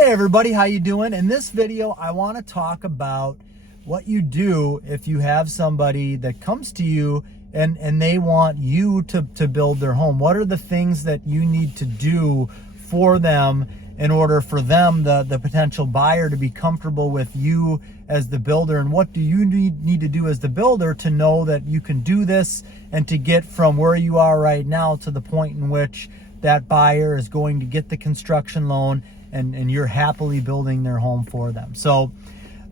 Hey everybody, how you doing? In this video, I want to talk about what you do if you have somebody that comes to you and they want you to build their home. What are the things that you need to do for them in order for them, the potential buyer, to be comfortable with you as the builder? And what do you need to do as the builder to know that you can do this and to get from where you are right now to the point in which that buyer is going to get the construction loan and you're happily building their home for them. So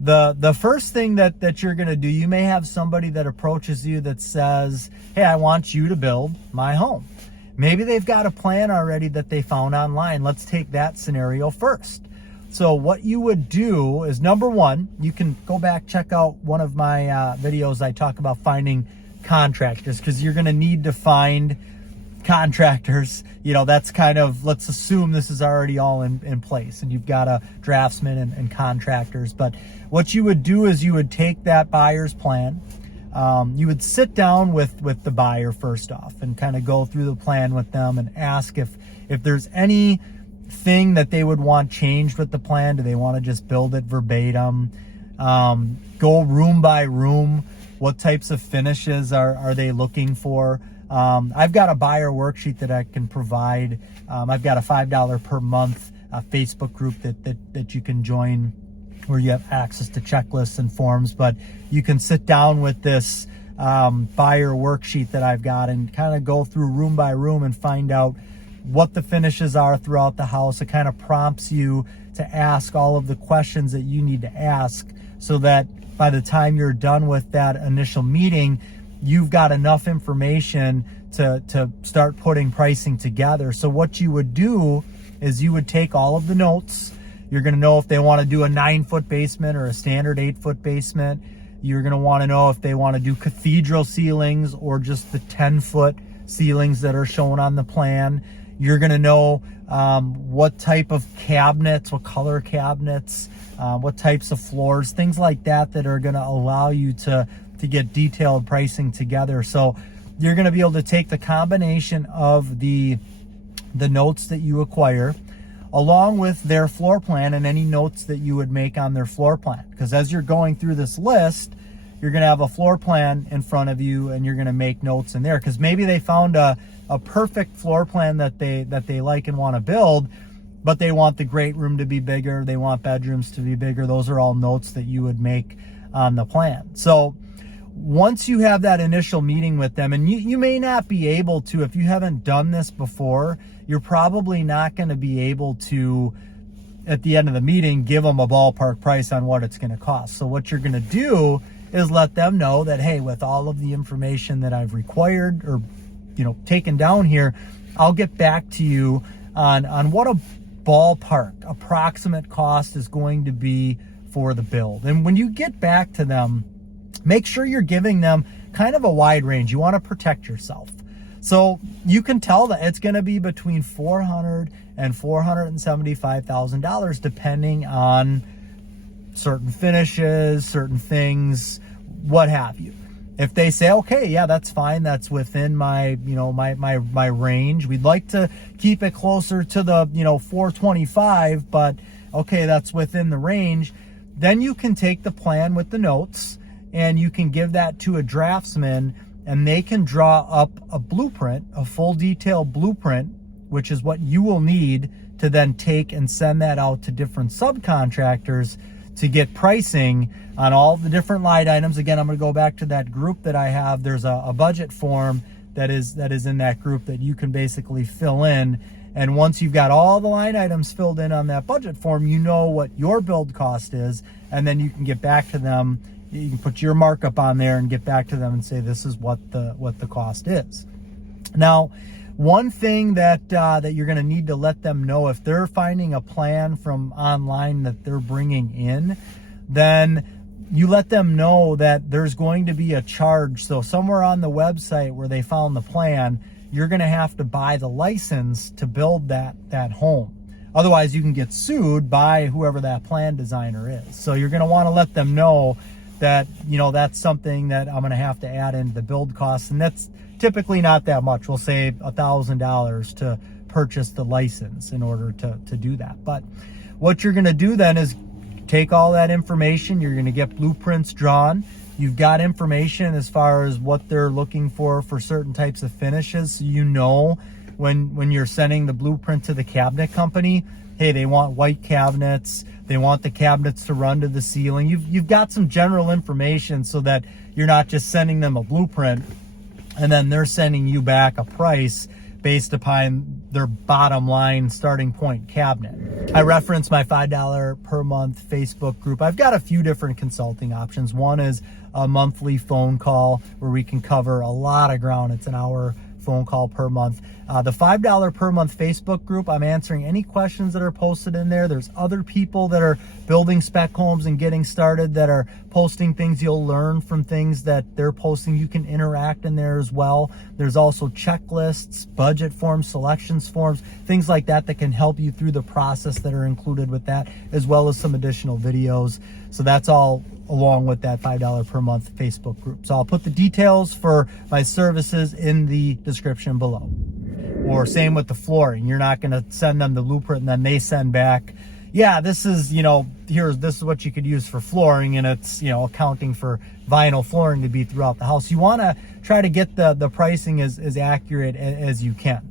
the first thing that you're going to do, you may have somebody that approaches you that says, hey, I want you to build my home. Maybe they've got a plan already that they found online. Let's take that scenario first. So what you would do is, number one, you can go back, check out one of my videos. I talk about finding contractors, because you're going to need to find contractors. You know, that's kind of, let's assume this is already all in place and you've got a draftsman and contractors. But what you would do is you would take that buyer's plan. You would sit down with the buyer first off and kind of go through the plan with them and ask if there's anything that they would want changed with the plan. Do they want to just build it verbatim? Go room by room. What types of finishes are they looking for? I've got a buyer worksheet that I can provide. I've got a $5 per month Facebook group that you can join, where you have access to checklists and forms. But you can sit down with this buyer worksheet that I've got and kind of go through room by room and find out what the finishes are throughout the house. It kind of prompts you to ask all of the questions that you need to ask, so that by the time you're done with that initial meeting, you've got enough information to start putting pricing together. So what you would do is you would take all of the notes. You're going to know if they want to do a 9-foot basement or a standard 8-foot basement. You're going to want to know if they want to do cathedral ceilings or just the 10-foot ceilings that are shown on the plan. You're going to know what type of cabinets, what color cabinets, what types of floors, things like that are going to allow you to get detailed pricing together. So you're going to be able to take the combination of the notes that you acquire, along with their floor plan and any notes that you would make on their floor plan. Because as you're going through this list, you're going to have a floor plan in front of you and you're going to make notes in there. Because maybe they found a perfect floor plan that they like and want to build, but they want the great room to be bigger. They want bedrooms to be bigger. Those are all notes that you would make on the plan. So once you have that initial meeting with them, and you may not be able to, if you haven't done this before, you're probably not going to be able to, at the end of the meeting, give them a ballpark price on what it's going to cost. So what you're going to do is let them know that, hey, with all of the information that I've required or, taken down here, I'll get back to you on what a ballpark approximate cost is going to be for the build. And when you get back to them, make sure you're giving them kind of a wide range. You want to protect yourself. So you can tell that it's going to be between $400,000 and $475,000, depending on certain finishes, certain things, what have you. If they say, okay, yeah, that's fine, that's within my range. We'd like to keep it closer to the, 425, but okay, that's within the range. Then you can take the plan with the notes and you can give that to a draftsman, and they can draw up a blueprint, a full detailed blueprint, which is what you will need to then take and send that out to different subcontractors to get pricing on all the different line items. Again, I'm going to go back to that group that I have. There's a budget form that is in that group that you can basically fill in. And once you've got all the line items filled in on that budget form, you know what your build cost is, and then you can get back to them. You can put your markup on there and get back to them and say, this is what the cost is. Now, one thing that you're going to need to let them know, if they're finding a plan from online that they're bringing in, then you let them know that there's going to be a charge. So somewhere on the website where they found the plan, you're going to have to buy the license to build that home. Otherwise, you can get sued by whoever that plan designer is. So you're going to want to let them know that, that's something that I'm going to have to add into the build costs. And that's typically not that much. We'll say $1,000 to purchase the license in order to do that. But what you're going to do then is take all that information. You're going to get blueprints drawn. You've got information as far as what they're looking for certain types of finishes. So you know when you're sending the blueprint to the cabinet company, hey, they want white cabinets. They want the cabinets to run to the ceiling. You've got some general information so that you're not just sending them a blueprint and then they're sending you back a price based upon their bottom line starting point cabinet. I reference my $5 per month Facebook group. I've got a few different consulting options. One is a monthly phone call where we can cover a lot of ground. It's an hour phone call per month. The $5 per month Facebook group, I'm answering any questions that are posted in there. There's other people that are building spec homes and getting started that are posting things. You'll learn from things that they're posting. You can interact in there as well. There's also checklists, budget forms, selections forms, things like that that can help you through the process that are included with that, as well as some additional videos. So that's all along with that $5 per month Facebook group. So I'll put the details for my services in the description below. Or same with the flooring. You're not going to send them the blueprint and then they send back, yeah, this is, this is what you could use for flooring, and it's, accounting for vinyl flooring to be throughout the house. You want to try to get the pricing as accurate as you can.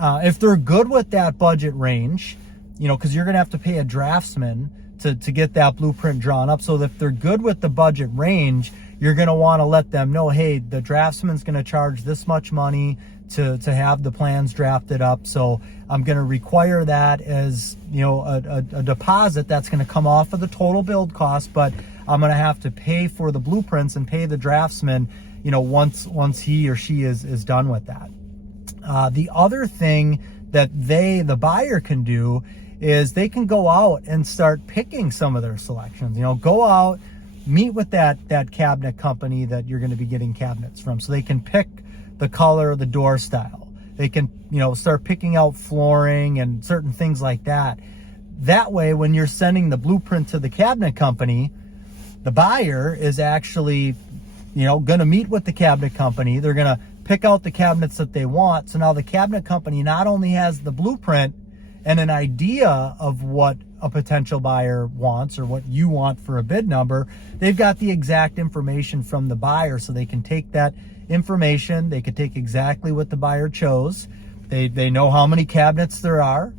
If they're good with that budget range, because you're going to have to pay a draftsman to get that blueprint drawn up. So if they're good with the budget range, you're going to want to let them know, hey, the draftsman's going to charge this much money to have the plans drafted up. So I'm going to require that as, a deposit that's going to come off of the total build cost, but I'm going to have to pay for the blueprints and pay the draftsman, once he or she is done with that. The other thing that the buyer can do is they can go out and start picking some of their selections. Go out, meet with that cabinet company that you're going to be getting cabinets from, so they can pick the color, the door style. They can, start picking out flooring and certain things like that. That way, when you're sending the blueprint to the cabinet company, the buyer is actually, going to meet with the cabinet company. They're going to pick out the cabinets that they want. So now the cabinet company not only has the blueprint and an idea of what a potential buyer wants or what you want for a bid number, they've got the exact information from the buyer, so they can take that information. They could take exactly what the buyer chose. They know how many cabinets there are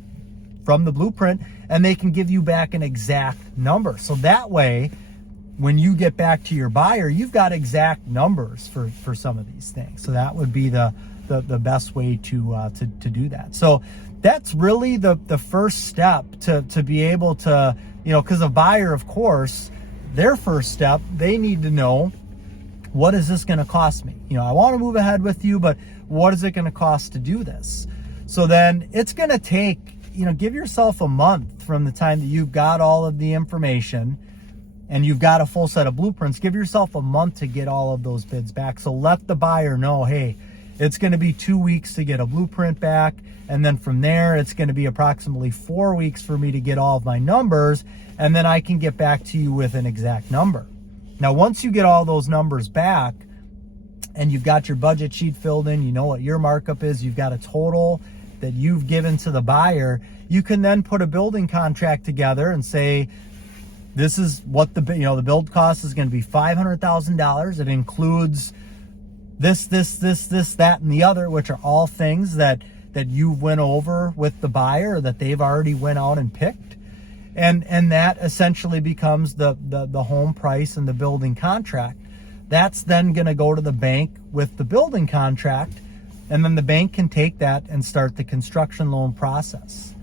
from the blueprint, and they can give you back an exact number. So that way, when you get back to your buyer, you've got exact numbers for some of these things. So that would be the best way to do that. So that's really the first step to be able to, because a buyer, of course, their first step, they need to know, what is this going to cost me? I want to move ahead with you, but what is it going to cost to do this? So then it's going to take, give yourself a month from the time that you've got all of the information and you've got a full set of blueprints. Give yourself a month to get all of those bids back. So let the buyer know, hey, it's going to be 2 weeks to get a blueprint back. And then from there, it's going to be approximately 4 weeks for me to get all of my numbers. And then I can get back to you with an exact number. Now, once you get all those numbers back and you've got your budget sheet filled in, you know what your markup is, you've got a total that you've given to the buyer, you can then put a building contract together and say, this is what the build cost is going to be $500,000. It includes this, that, and the other, which are all things that you went over with the buyer, that they've already went out and picked. And that essentially becomes the home price and the building contract. That's then going to go to the bank with the building contract, and then the bank can take that and start the construction loan process.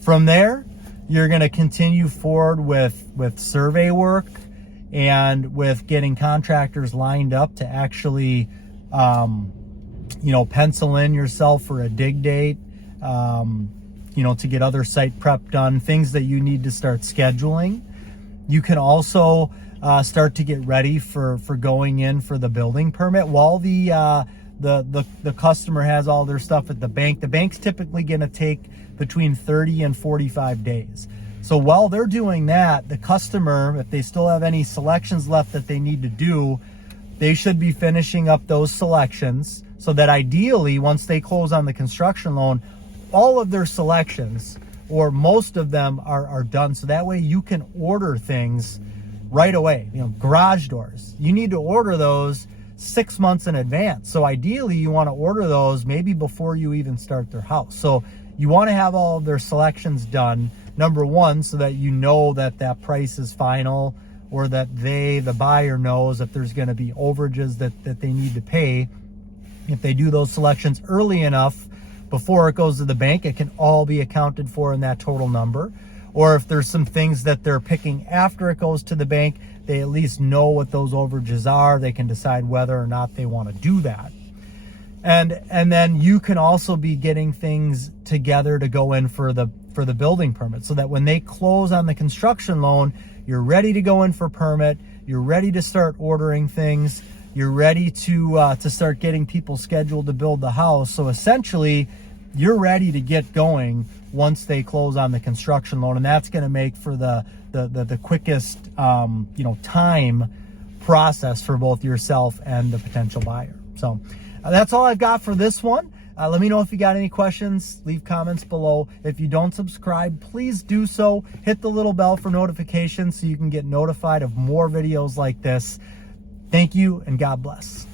From there, you're going to continue forward with survey work and with getting contractors lined up to actually, pencil in yourself for a dig date, to get other site prep done, things that you need to start scheduling. You can also start to get ready for going in for the building permit while the customer has all their stuff at the bank. The bank's typically going to take between 30 and 45 days. So while they're doing that, the customer, if they still have any selections left that they need to do, they should be finishing up those selections so that ideally, once they close on the construction loan, all of their selections or most of them are done. So that way you can order things right away. Garage doors, you need to order those 6 months in advance. So ideally you want to order those maybe before you even start their house. So you want to have all of their selections done, number one, so that you know that that price is final, or that the buyer knows if there's going to be overages that they need to pay. If they do those selections early enough before it goes to the bank, it can all be accounted for in that total number. Or if there's some things that they're picking after it goes to the bank, they at least know what those overages are. They can decide whether or not they want to do that. And then you can also be getting things together to go in for the building permit, so that when they close on the construction loan, you're ready to go in for permit, you're ready to start ordering things, you're ready to start getting people scheduled to build the house. So essentially, you're ready to get going once they close on the construction loan, and that's going to make for the quickest time process for both yourself and the potential buyer. So that's all I've got for this one. Let me know if you got any questions. Leave comments below. If you don't subscribe, please do so. Hit the little bell for notifications so you can get notified of more videos like this. Thank you, and God bless.